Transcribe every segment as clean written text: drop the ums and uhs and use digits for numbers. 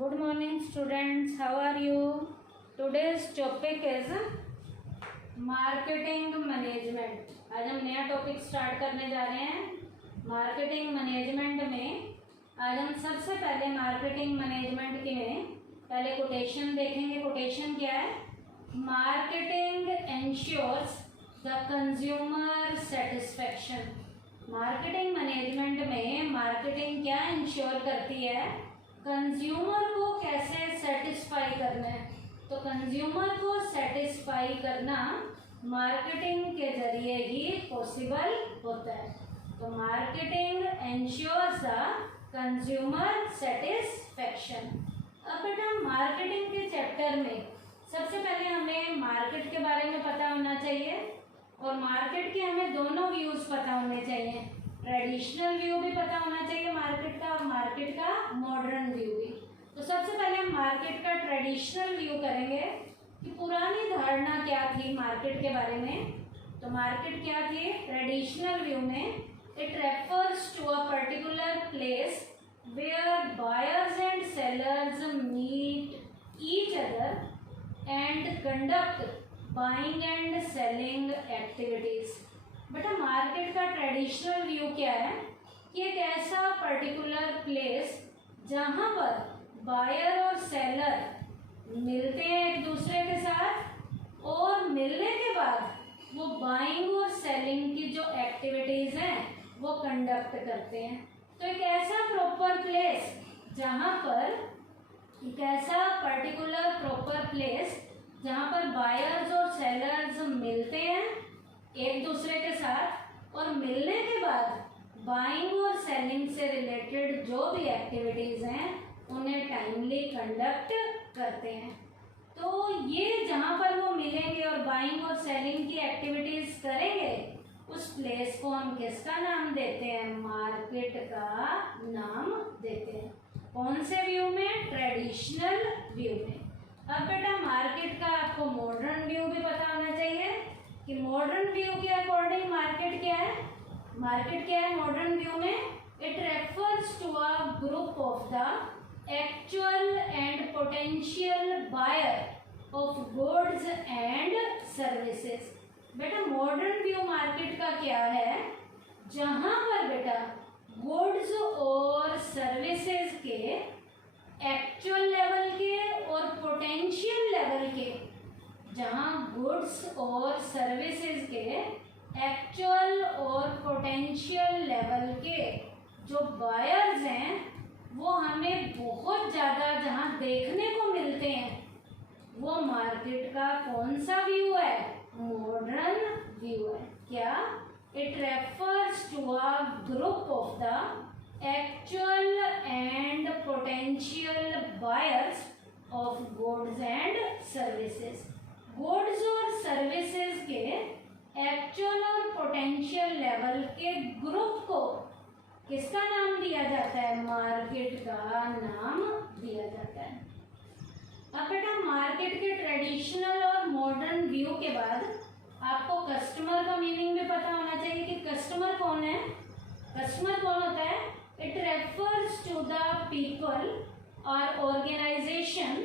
Good morning students, how are you? Today's topic is marketing management. आज हम नया topic start करने जा रहे हैं मार्केटिंग मैनेजमेंट में। आज हम सबसे पहले मार्केटिंग मैनेजमेंट के में पहले कोटेशन देखेंगे। कोटेशन क्या है? Marketing ensures the consumer satisfaction. Marketing management में मार्केटिंग क्या इंश्योर करती है? कंज्यूमर को कैसे सेटिस्फाई करना है। तो कंज्यूमर को सेटिस्फाई करना मार्केटिंग के जरिए ही पॉसिबल होता है। तो marketing ensures the consumer satisfaction. अब बेटा मार्केटिंग के चैप्टर में सबसे पहले हमें मार्केट के बारे में पता होना चाहिए और मार्केट के हमें दोनों व्यूज पता होने चाहिए। ट्रेडिशनल व्यू भी पता होना चाहिए मार्केट का और मार्केट का मॉडर्न व्यू भी। तो सबसे पहले हम मार्केट का ट्रेडिशनल व्यू करेंगे कि पुरानी धारणा क्या थी मार्केट के बारे में। तो मार्केट क्या थी ट्रेडिशनल व्यू में? It refers to a particular place where buyers and sellers meet each other and conduct buying and selling activities. बेटा मार्केट का ट्रेडिशनल व्यू क्या है कि एक ऐसा पर्टिकुलर प्लेस जहाँ पर बायर और सेलर मिलते हैं एक दूसरे के साथ और मिलने के बाद वो बाइंग और सेलिंग की जो एक्टिविटीज़ हैं वो कंडक्ट करते हैं। तो एक ऐसा प्रॉपर प्लेस जहाँ पर एक ऐसा पर्टिकुलर प्रॉपर प्लेस जहाँ पर बायर्स और सेलर्स मिलते हैं एक दूसरे के साथ और मिलने के बाद बाइंग और सेलिंग से रिलेटेड जो भी एक्टिविटीज़ हैं उन्हें टाइमली कंडक्ट करते हैं। तो ये जहाँ पर वो मिलेंगे और बाइंग और सेलिंग की एक्टिविटीज़ करेंगे उस प्लेस को हम किसका नाम देते हैं? मार्केट का नाम देते हैं। कौन से व्यू में? ट्रेडिशनल व्यू में। अब बेटा मार्केट का आपको मॉडर्न व्यू भी पता होना चाहिए कि मॉडर्न व्यू के अकॉर्डिंग मार्केट क्या है। मार्केट क्या है मॉडर्न व्यू में? It refers to a group of the actual and potential buyer of goods and services. बेटा मॉडर्न व्यू मार्केट का क्या है? जहां पर बेटा गुड्स और सर्विसेज के एक्चुअल लेवल के और पोटेंशियल लेवल के, जहां गुड्स और सर्विसेज के एक्चुअल और पोटेंशियल लेवल के जो बायर्स हैं वो हमें बहुत ज़्यादा जहां देखने को मिलते हैं वो मार्केट का कौन सा व्यू है? मॉडर्न व्यू है। क्या? It refers to a group of the actual and potential buyers of goods and services. Goods और सर्विसेज के एक्चुअल और पोटेंशियल लेवल के ग्रुप को किसका नाम दिया जाता है? मार्केट का नाम दिया जाता है। अब बेटा मार्केट के ट्रेडिशनल और मॉडर्न व्यू के बाद आपको कस्टमर का मीनिंग भी पता होना चाहिए कि कस्टमर कौन है। कस्टमर कौन होता है? It refers to the people और organisation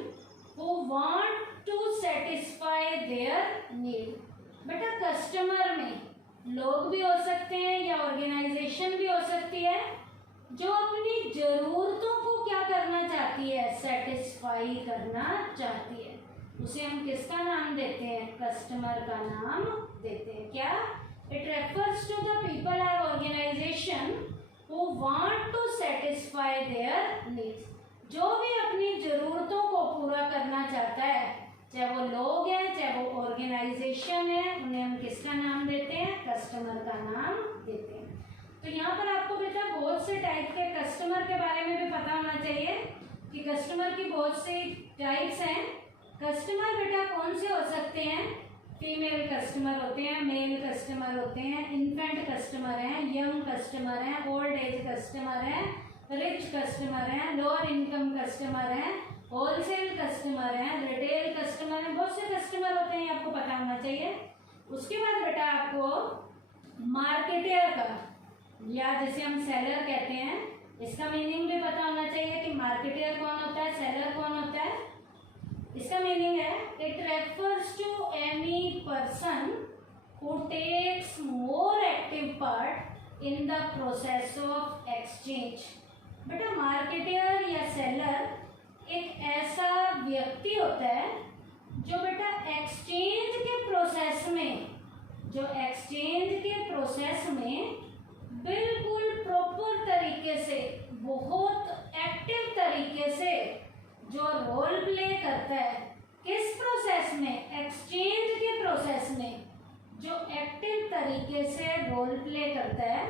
who want to satisfy their need. बेटा कस्टमर में लोग भी हो सकते हैं या ऑर्गेनाइजेशन भी हो सकती है जो अपनी ज़रूरतों को क्या करना चाहती है? सेटिस्फाई करना चाहती है। उसे हम किसका नाम देते हैं? कस्टमर का नाम देते हैं। क्या? It refers to the people और organisation who want to satisfy their needs. जो भी अपनी ज़रूरतों को पूरा करना चाहता है, चाहे वो लोग हैं चाहे वो ऑर्गेनाइजेशन है, उन्हें हम किसका नाम देते हैं? कस्टमर का नाम देते हैं। तो यहाँ पर आपको बेटा बहुत से टाइप के कस्टमर के बारे में भी पता होना चाहिए कि कस्टमर की बहुत सी टाइप्स हैं। कस्टमर बेटा कौन से हो सकते हैं? फीमेल कस्टमर होते हैं, मेल कस्टमर होते हैं, इन्फेंट कस्टमर हैं, यंग कस्टमर हैं, ओल्ड एज कस्टमर हैं, रिच कस्टमर हैं, लोअर इनकम कस्टमर हैं, होलसेल कस्टमर हैं, रिटेल कस्टमर हैं। बहुत से कस्टमर होते हैं, आपको पता होना चाहिए। उसके बाद बेटा आपको मार्केटर का या जैसे हम सेलर कहते हैं इसका मीनिंग भी पता होना चाहिए कि मार्केटियर कौन होता है, सेलर कौन होता है। इसका मीनिंग है it refers to any person who takes more active part in the process of exchange. बेटा मार्केटियर या सेलर एक ऐसा व्यक्ति होता है जो बेटा एक्सचेंज के प्रोसेस में, बिल्कुल प्रॉपर तरीके से, बहुत एक्टिव तरीके से जो रोल प्ले करता है। किस प्रोसेस में? एक्सचेंज के प्रोसेस में जो एक्टिव तरीके से रोल प्ले करता है,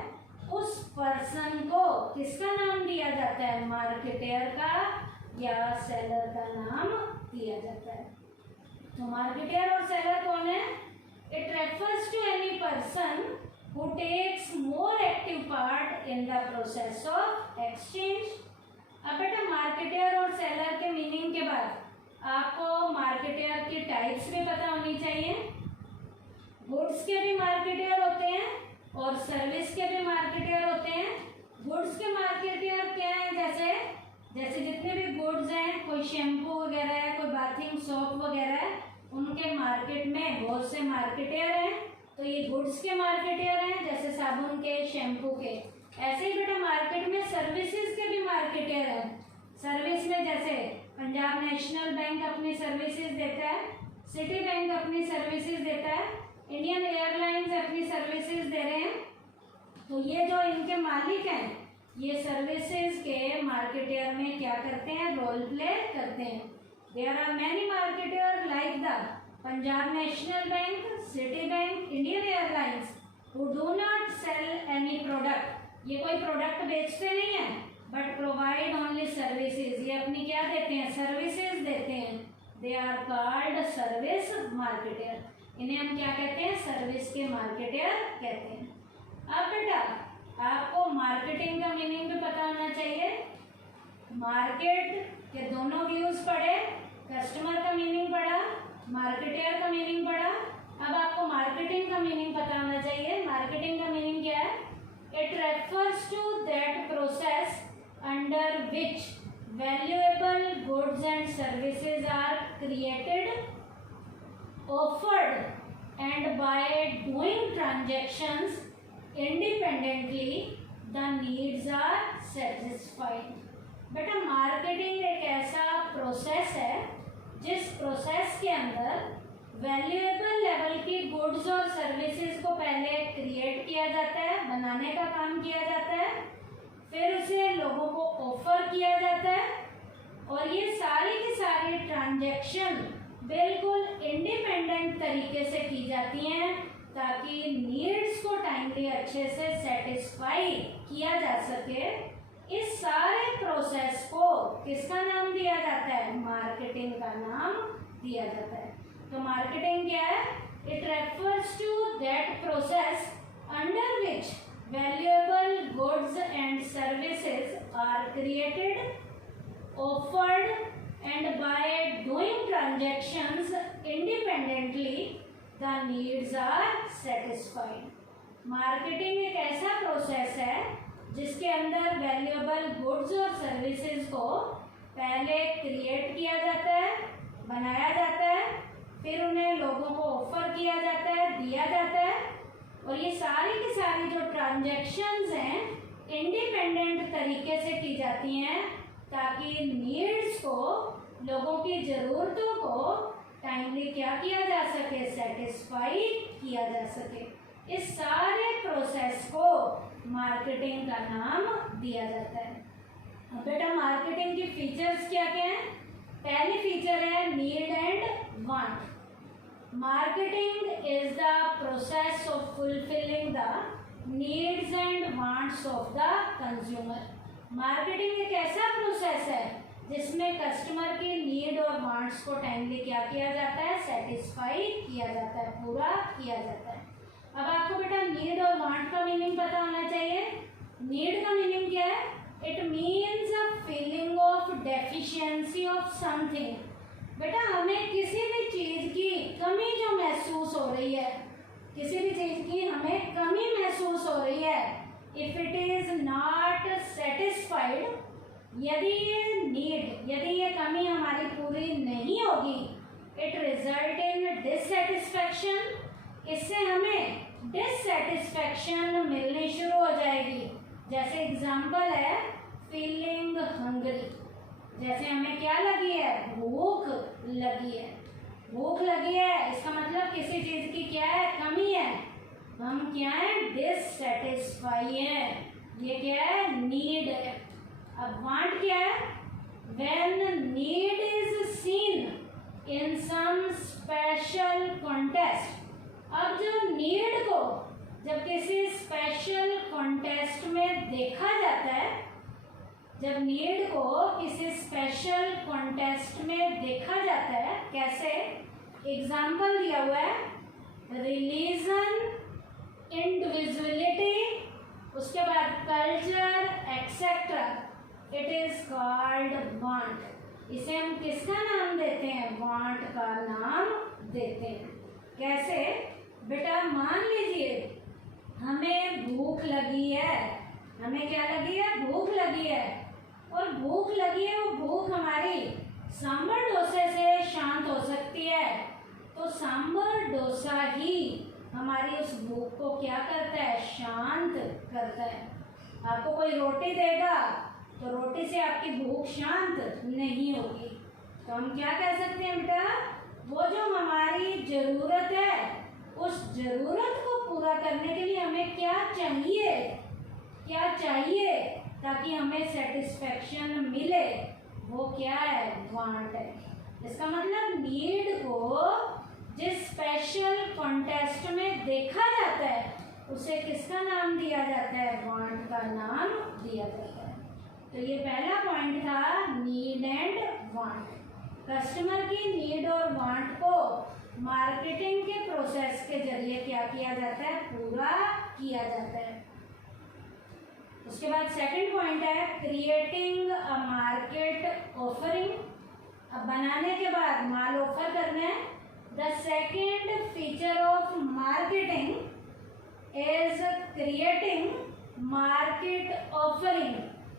उस पर्सन को किसका नाम दिया जाता है? मार्केटियर का या सेलर का नाम दिया जाता है। तो मार्केटियर और सेलर कौन है? It refers to any person who takes more active part in the process of exchange। अब बेटा मार्केटियर और सेलर के मीनिंग के बाद आपको मार्केटियर की टाइप्स भी पता होनी चाहिए। गुड्स के भी मार्केटियर होते हैं और सर्विस के भी मार्केटियर होते हैं। गुड्स के मार्केटियर क्या है? जैसे जितने भी गुड्स हैं, कोई शैम्पू वगैरह है, कोई बाथिंग सोप वगैरह है, उनके मार्केट में बहुत से मार्केटियर हैं, तो ये गुड्स के मार्केटियर हैं, जैसे साबुन के, शैम्पू के। ऐसे ही बेटा मार्केट में सर्विसेज के भी मार्केटियर हैं। सर्विस में जैसे पंजाब नेशनल बैंक अपनी सर्विसेज देता है, सिटी बैंक अपनी सर्विसेज देता है, इंडियन एयरलाइंस अपनी सर्विसेज दे रहे हैं। तो ये जो इनके मालिक हैं, ये सर्विसेज के मार्केटियर में क्या करते हैं? रोल प्ले करते हैं। There are many marketer like the Punjab National Bank, City Bank, Indian Airlines who do not sell any product। ये कोई प्रोडक्ट बेचते नहीं है, बट प्रोवाइड ओनली सर्विसेज। ये अपनी क्या देते हैं? सर्विसेज देते हैं। They are called service marketer. इन्हें हम क्या कहते हैं? सर्विस के मार्केटियर कहते हैं। अब बेटा आपको मार्केटिंग का मीनिंग भी पता होना चाहिए। मार्केट के दोनों व्यूज पढ़े, कस्टमर का मीनिंग पढ़ा, मार्केटियर का मीनिंग पढ़ा। अब आपको मार्केटिंग का मीनिंग पता होना चाहिए। मार्केटिंग का मीनिंग क्या है? It refers to that process under which valuable goods and services are created, offered and by doing transactions independently the needs are satisfied. बेटा मार्केटिंग एक ऐसा प्रोसेस है जिस प्रोसेस के अंदर वैल्यूएबल लेवल की गुड्स और सर्विसेज को पहले क्रिएट किया जाता है, बनाने का काम किया जाता है, फिर उसे लोगों को ऑफर किया जाता है, और ये सारी की सारी ट्रांजैक्शन बिल्कुल इंडिपेंडेंट तरीके से की जाती हैं ताकि नीड्स को टाइमली अच्छे से सेटिस्फाई किया जा सके। इस सारे प्रोसेस को किसका नाम दिया जाता है? मार्केटिंग का नाम दिया जाता है। तो मार्केटिंग क्या है? It refers to that process under which valuable goods and services are created, offered and by doing transactions independently the needs are satisfied. Marketing एक ऐसा प्रोसेस है जिसके अंदर वैल्यूएबल गुड्स और सर्विसेज को पहले क्रिएट किया जाता है, बनाया जाता है, फिर उन्हें लोगों को ऑफर किया जाता है, दिया जाता है, और ये सारी की सारी जो ट्रांजैक्शंस हैं इंडिपेंडेंट तरीके से की जाती हैं ताकि नीड्स को, लोगों की ज़रूरतों को टाइमली क्या किया जा सके? सेटिस्फाई किया जा सके। इस सारे प्रोसेस को मार्केटिंग का नाम दिया जाता है। बेटा मार्केटिंग की फीचर्स क्या क्या हैं? पहली फीचर है need and want. Marketing is the process of fulfilling the needs and wants of the consumer. Marketing एक ऐसा प्रोसेस है जिसमें कस्टमर की नीड और वांट्स को टाइमली क्या किया जाता है? सेटिस्फाई किया जाता है, पूरा किया जाता है। अब आपको बेटा नीड और वांट का मीनिंग पता होना चाहिए। नीड का मीनिंग क्या है? It means a feeling of deficiency of something. बेटा हमें किसी भी चीज़ की कमी जो महसूस हो रही है, किसी भी चीज़ की हमें कमी महसूस हो रही है, if it is not satisfied, यदि ये कमी हमारी पूरी नहीं होगी, इट रिजल्ट इन डिससेटिस्फैक्शन, इससे हमें डिससेटिस्फैक्शन मिलनी शुरू हो जाएगी। जैसे एग्जांपल है फीलिंग हंग्री, जैसे हमें क्या लगी है, भूख लगी है। भूख लगी है इसका मतलब किसी चीज की क्या है, कमी है, हम क्या है, डिससेटिस्फाई है, ये क्या है, नीड है। अब वांट क्या है, when need is seen in some special contest. अब जो नीड को जब किसी स्पेशल कॉन्टेस्ट में देखा जाता है, जब नीड को किसी स्पेशल कॉन्टेस्ट में देखा जाता है, कैसे, एग्जाम्पल दिया हुआ है, रिलीजन, इंडिविजुअलिटी, उसके बाद culture etcetera, it is called want. इसे हम किसका नाम देते हैं, वांट का नाम देते हैं। कैसे बेटा, मान लीजिए हमें भूख लगी है, हमें क्या लगी है, भूख लगी है, और भूख लगी है, वो भूख हमारी सांभर डोसे से शांत हो सकती है, तो सांभर डोसा ही हमारी उस भूख को क्या करता है, शांत करता है। आपको कोई रोटी देगा तो रोटी से आपकी भूख शांत नहीं होगी, तो हम क्या कह सकते हैं बेटा, वो जो हमारी जरूरत है, उस जरूरत को पूरा करने के लिए हमें क्या चाहिए, क्या चाहिए ताकि हमें सेटिस्फेक्शन मिले, वो क्या है, वांट है। इसका मतलब नीड को जिस स्पेशल कॉन्टेस्ट में देखा जाता है, उसे किसका नाम दिया जाता है, वांट का नाम दिया जाता है। तो ये पहला पॉइंट था, नीड एंड वांट। कस्टमर की नीड और वांट को मार्केटिंग के प्रोसेस के जरिए क्या किया जाता है, पूरा किया जाता है। उसके बाद सेकंड पॉइंट है, क्रिएटिंग अ मार्केट ऑफरिंग। अब बनाने के बाद माल ऑफर करना है। The second feature of marketing is creating market offering.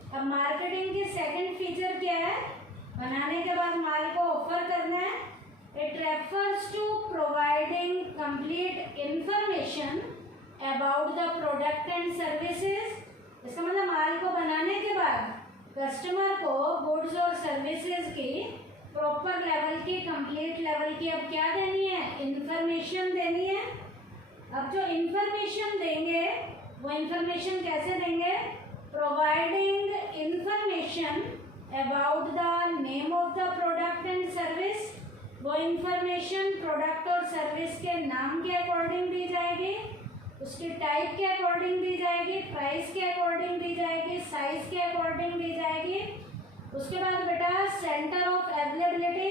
अब मार्केटिंग की सेकंड फीचर क्या है, बनाने के बाद माल को ऑफर करना है। It refers to providing complete information about the product and services। इसका मतलब माल को बनाने के बाद कस्टमर को गुड्स और सर्विसेज की प्रॉपर लेवल की, कंप्लीट लेवल की अब क्या देनी है, इंफॉर्मेशन देनी है। अब जो इंफॉर्मेशन देंगे वो इंफॉर्मेशन कैसे देंगे, providing information about the name of the product and service. वो इंफॉर्मेशन प्रोडक्ट और सर्विस के नाम के अकॉर्डिंग दी जाएगी, उसकी टाइप के अकॉर्डिंग दी जाएगी, प्राइस के अकॉर्डिंग दी जाएगी, साइज के अकॉर्डिंग दी जाएगी। उसके बाद बेटा सेंटर ऑफ अवेलेबिलिटी,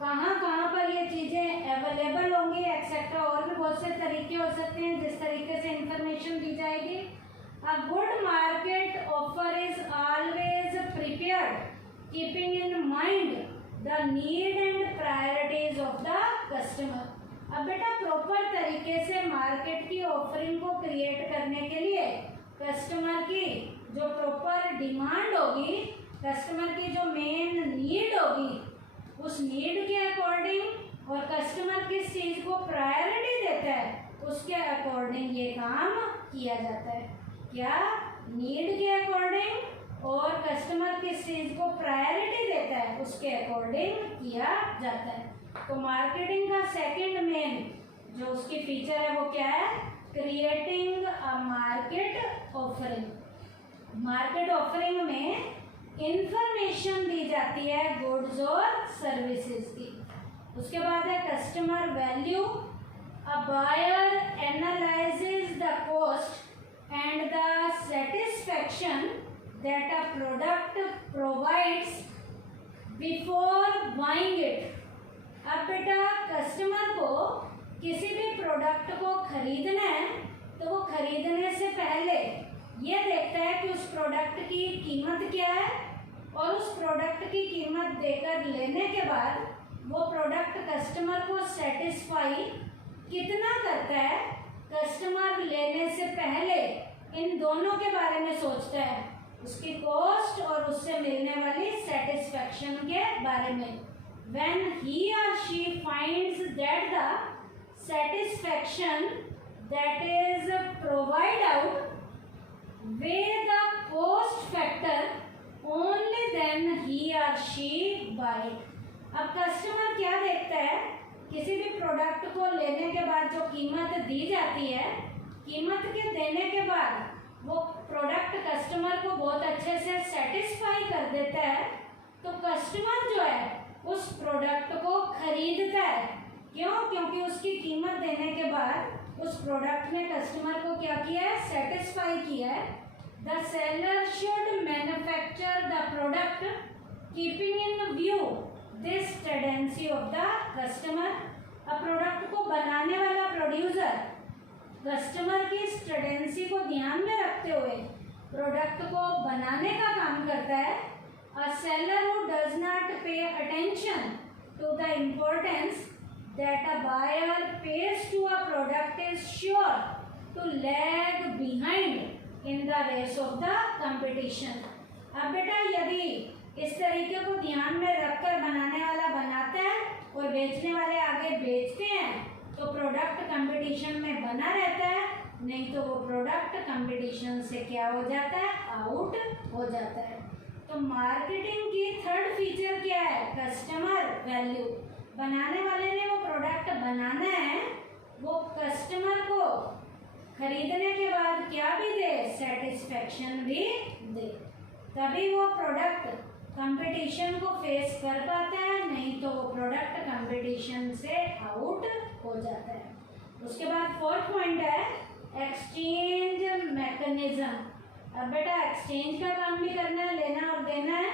कहाँ कहाँ पर ये चीज़ें अवेलेबल होंगी एक्सेट्रा, और भी बहुत से तरीके हो सकते हैं जिस तरीके से इंफॉर्मेशन दी जाएगी। A good market offer is always prepared keeping in mind the need and priorities of the customer. अब बेटा प्रॉपर तरीके से मार्केट की ऑफरिंग को क्रिएट करने के लिए कस्टमर की जो प्रॉपर डिमांड होगी, कस्टमर की जो मेन नीड होगी, उस नीड के अकॉर्डिंग और कस्टमर किस चीज़ को प्रायोरिटी देता है उसके अकॉर्डिंग ये काम किया जाता है। क्या, नीड के अकॉर्डिंग और कस्टमर किस चीज़ को प्रायोरिटी देता है उसके अकॉर्डिंग किया जाता है। तो मार्केटिंग का सेकंड मेन जो उसकी फीचर है वो क्या है, creating a market offering. Market offering में इंफॉर्मेशन दी जाती है गुड्स और सर्विसेज की। उसके बाद है customer value. A buyer analyses the cost and the satisfaction that a product provides before buying it। अब बेटा कस्टमर को किसी भी प्रोडक्ट को खरीदना है तो वो खरीदने से पहले ये देखता है कि उस प्रोडक्ट की कीमत क्या है, और उस प्रोडक्ट की कीमत देकर लेने के बाद वो प्रोडक्ट कस्टमर को सेटिस्फाई कितना करता है। कस्टमर लेने से पहले इन दोनों के बारे में सोचता है, उसकी कॉस्ट और उससे मिलने वाली सेटिस्फेक्शन के बारे में। When he or she finds that the satisfaction that is provided out weigh the cost factor, only then he or she buy it. अब कस्टमर क्या देखता है, किसी भी प्रोडक्ट को लेने के बाद जो कीमत दी जाती है, कीमत के देने के बाद वो प्रोडक्ट कस्टमर को बहुत अच्छे से सेटिस्फाई कर देता है, तो कस्टमर जो है उस प्रोडक्ट को खरीदता है। क्यों? क्योंकि उसकी कीमत देने के बाद उस प्रोडक्ट ने कस्टमर को क्या किया है, सेटिस्फाई किया है। The seller should manufacture the product keeping in view this tendency of the customer. अब प्रोडक्ट को बनाने वाला प्रोड्यूसर कस्टमर की इस टेंडेंसी को ध्यान में रखते हुए प्रोडक्ट को बनाने का काम करता है। A seller who does not pay attention to the importance that a buyer pays to a product is sure to lag behind in the race of the competition. अब बेटा यदि इस तरीके को ध्यान में रखकर बनाने वाला बनाता है और बेचने वाले आगे बेचते हैं, तो प्रोडक्ट कंपटीशन में बना रहता है, नहीं तो वो प्रोडक्ट कंपटीशन से क्या हो जाता है, आउट हो जाता है। तो मार्केटिंग की थर्ड फीचर क्या है, कस्टमर वैल्यू। बनाने वाले ने वो प्रोडक्ट बनाना है, वो कस्टमर को खरीदने के बाद क्या भी दे, सेटिस्फेक्शन भी दे, तभी वो प्रोडक्ट कंपटीशन को फेस कर पाता है, नहीं तो वो प्रोडक्ट कंपटीशन से आउट हो जाता है। उसके बाद फोर्थ पॉइंट है एक्सचेंज मैकेनिज्म। अब बेटा एक्सचेंज का काम भी करना है, लेना और देना है।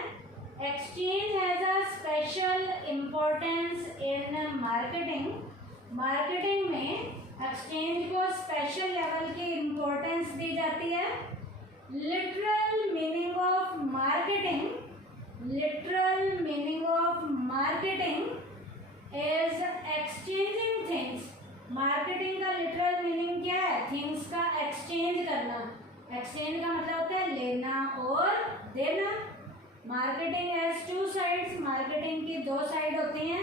Exchange has a special importance in marketing. Marketing में एक्सचेंज को स्पेशल लेवल की इम्पोर्टेंस दी जाती है। Literal meaning of marketing, literal meaning of marketing is exchanging things. Marketing का लिटरल मीनिंग क्या है, थिंग्स का एक्सचेंज करना। एक्सचेंज का मतलब होता है लेना और देना। Marketing has two sides. Marketing की दो साइड होती हैं,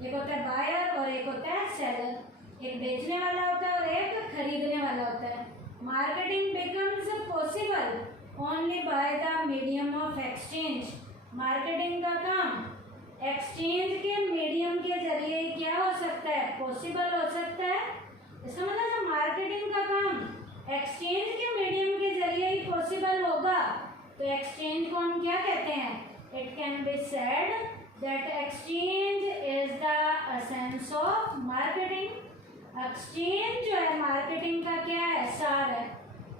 एक होता है बायर और एक होता है सेलर। एक बेचने वाला होता है और एक खरीदने वाला होता है। Marketing becomes possible only by the medium of exchange. Marketing का काम एक्सचेंज के मीडियम के जरिए ही क्या हो सकता है, पॉसिबल हो सकता है। इसका मतलब मार्केटिंग का काम एक्सचेंज के मीडियम के जरिए ही पॉसिबल होगा, तो एक्सचेंज को हम क्या कहते हैं, it can be said that exchange is the essence of marketing. Exchange जो है मार्केटिंग का क्या है, सार है।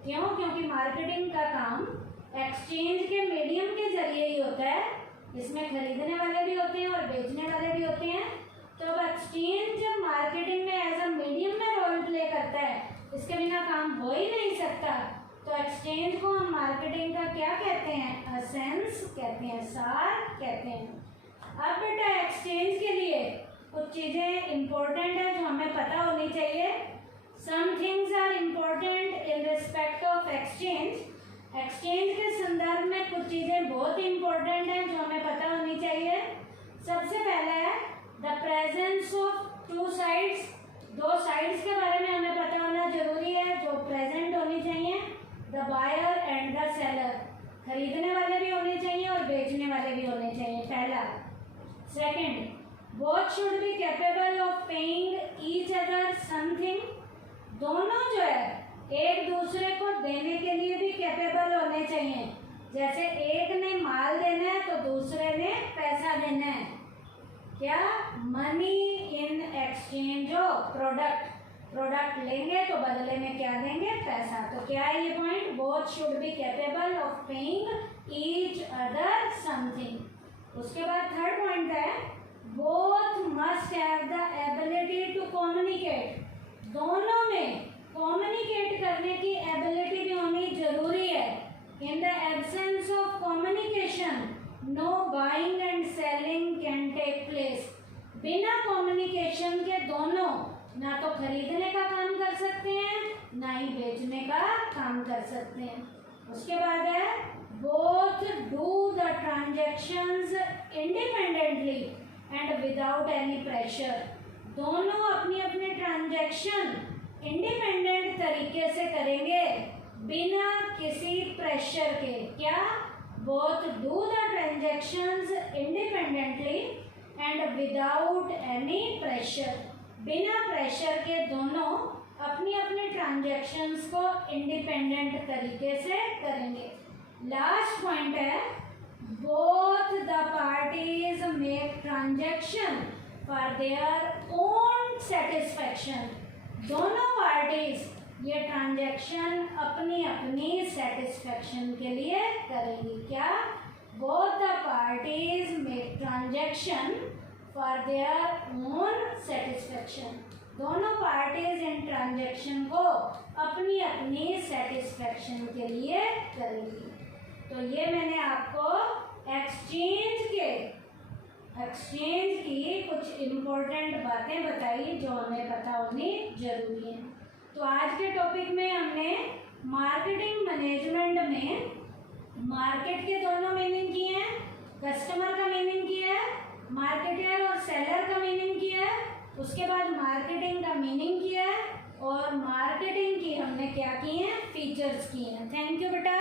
क्यों? क्योंकि मार्केटिंग का काम एक्सचेंज के मीडियम के जरिए ही होता है। इसमें खरीदने वाले भी होते हैं और बेचने वाले भी होते हैं। तो अब एक्सचेंज जब मार्केटिंग में एज अ मीडियम में रोल प्ले करता है, इसके बिना काम हो ही नहीं सकता। तो एक्सचेंज को हम मार्केटिंग का क्या कहते हैं, एसेंस कहते हैं, सार कहते हैं। अब बेटा एक्सचेंज के लिए कुछ चीज़ें इम्पोर्टेंट है जो हमें पता होनी चाहिए। Some things are important in respect of exchange. Exchange के संदर्भ में कुछ चीज़ें बहुत इम्पोर्टेंट हैं जो हमें पता होनी चाहिए। सबसे पहला है the presence of two sides. दो साइड्स के बारे में हमें पता होना जरूरी है, जो प्रेजेंट होनी चाहिए। The buyer and the seller, खरीदने वाले भी होने चाहिए और बेचने वाले भी होने चाहिए, पहला। Second, both should be capable of paying each other something. दोनों जो है एक दूसरे को देने के लिए भी कैपेबल होने चाहिए। जैसे एक ने माल देना है तो दूसरे ने पैसा देना है, क्या, money in exchange of product. Product लेंगे तो बदले में क्या देंगे, पैसा। तो क्या है ये point, both should be capable of paying each other something. उसके बाद थर्ड पॉइंट है both must have the ability to communicate. दोनों में कम्युनिकेट करने की एबिलिटी भी होनी जरूरी है। In the absence of communication no buying and selling can take place. बिना कम्युनिकेशन के दोनों ना तो खरीदने का काम कर सकते हैं ना ही बेचने का काम कर सकते हैं। उसके बाद है both do the transactions independently and without any pressure. दोनों अपनी अपनी ट्रांजैक्शन इंडिपेंडेंट तरीके से करेंगे बिना किसी प्रेशर के। क्या? Both do the transactions independently and without any pressure. बिना प्रेशर के दोनों अपनी अपनी ट्रांजैक्शंस को इंडिपेंडेंट तरीके से करेंगे। लास्ट पॉइंट है both the parties make transaction for their own satisfaction. दोनों पार्टीज ये ट्रांजैक्शन अपनी अपनी सेटिस्फैक्शन के लिए करेंगी। क्या? Both the parties make transaction for their own satisfaction. दोनों पार्टीज इन ट्रांजैक्शन को अपनी अपनी सेटिस्फैक्शन के लिए करेंगी। तो ये मैंने आपको एक्सचेंज की कुछ इम्पोर्टेंट बातें बताई जो हमें पता होनी जरूरी है। तो आज के टॉपिक में हमने मार्केटिंग मैनेजमेंट में मार्केट के दोनों मीनिंग किए हैं, कस्टमर का मीनिंग किया है, मार्केटर और सेलर का मीनिंग किया है, उसके बाद मार्केटिंग का मीनिंग किया है और मार्केटिंग की हमने क्या की है, फीचर्स किए हैं। थैंक यू बेटा।